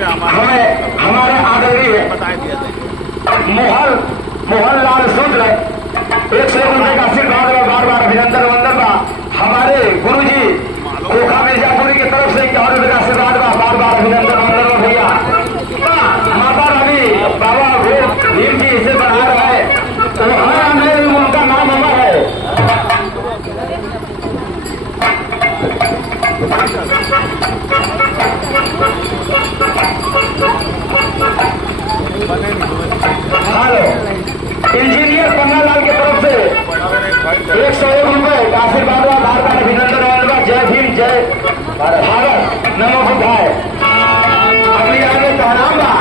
हमें हमारे आदरणीय मोहनलाल शुक्ल 101 रुपये का आशीर्वाद व बार बार अभिनंदन वंदन बा। हमारे गुरु जी खोखा मिर्जापुरी की तरफ से 51 रुपये का आशीर्वाद बा, बार बार अभिनंदन वंदन बा भैया। माता रानी बाबा भोग भीम जी इसे बढ़ा रहा है तो हर मेरे उनका नाम अमर है। हेलो, इंजीनियर पन्नालाल की तरफ से 101 रुपये का आशीर्वाद व बार बार अभिनंदन वंदन बा। जय भीम, जय भारत, नमो बुद्धाय। अपनी आगे कहनाम बा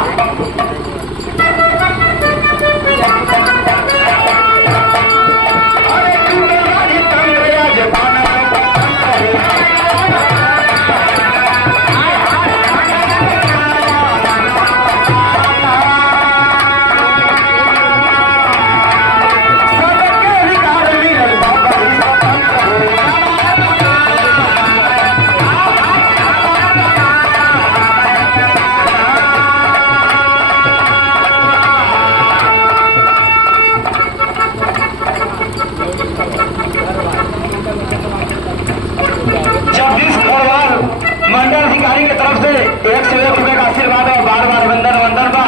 मंडल अधिकारी की तरफ से 101 रुपये का आशीर्वाद और बार बार वंदन वंदन बा।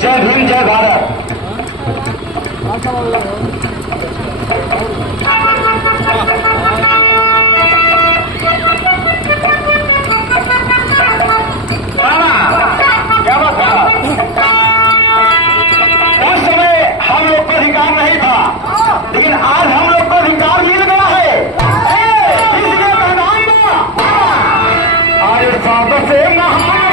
जय भीम, जय भारत। क्या बात था? उस समय हम लोग को अधिकार नहीं था, लेकिन आज हम लोग को अधिकार मिल गया है। सबसे महान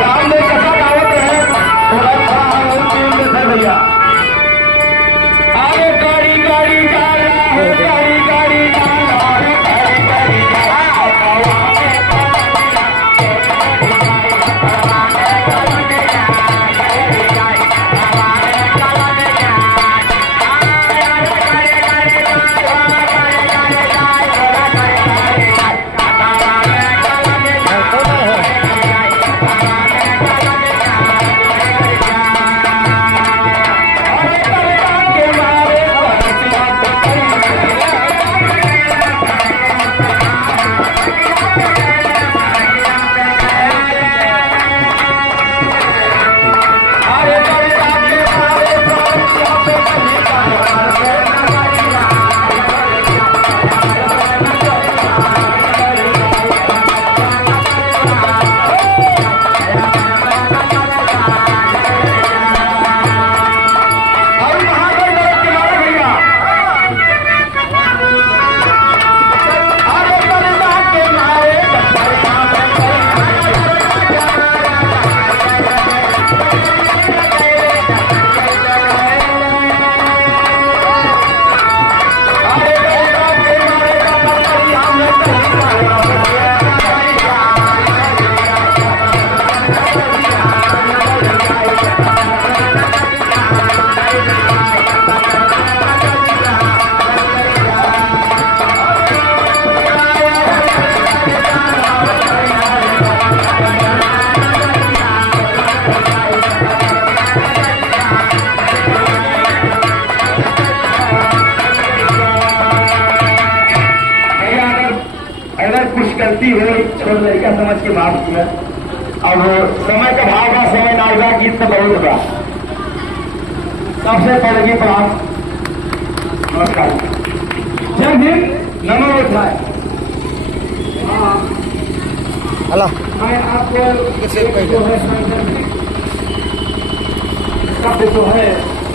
रामदेव कथा गावत है थोड़ा थोड़ा भैया अरे गाड़ी गाड़ी जा रहा है गाड़ी गाड़ी जा रहा है गाड़ी गाड़ी जा रहा कुछ गलती हो छोड़ लड़का समझ के माफ किया। अब समय का भाव का समय नायका गीत तो बहुत बा सबसे पहले प्रणाम नमस्कार जय हिंद नमो उठाए। मैं आपको जो है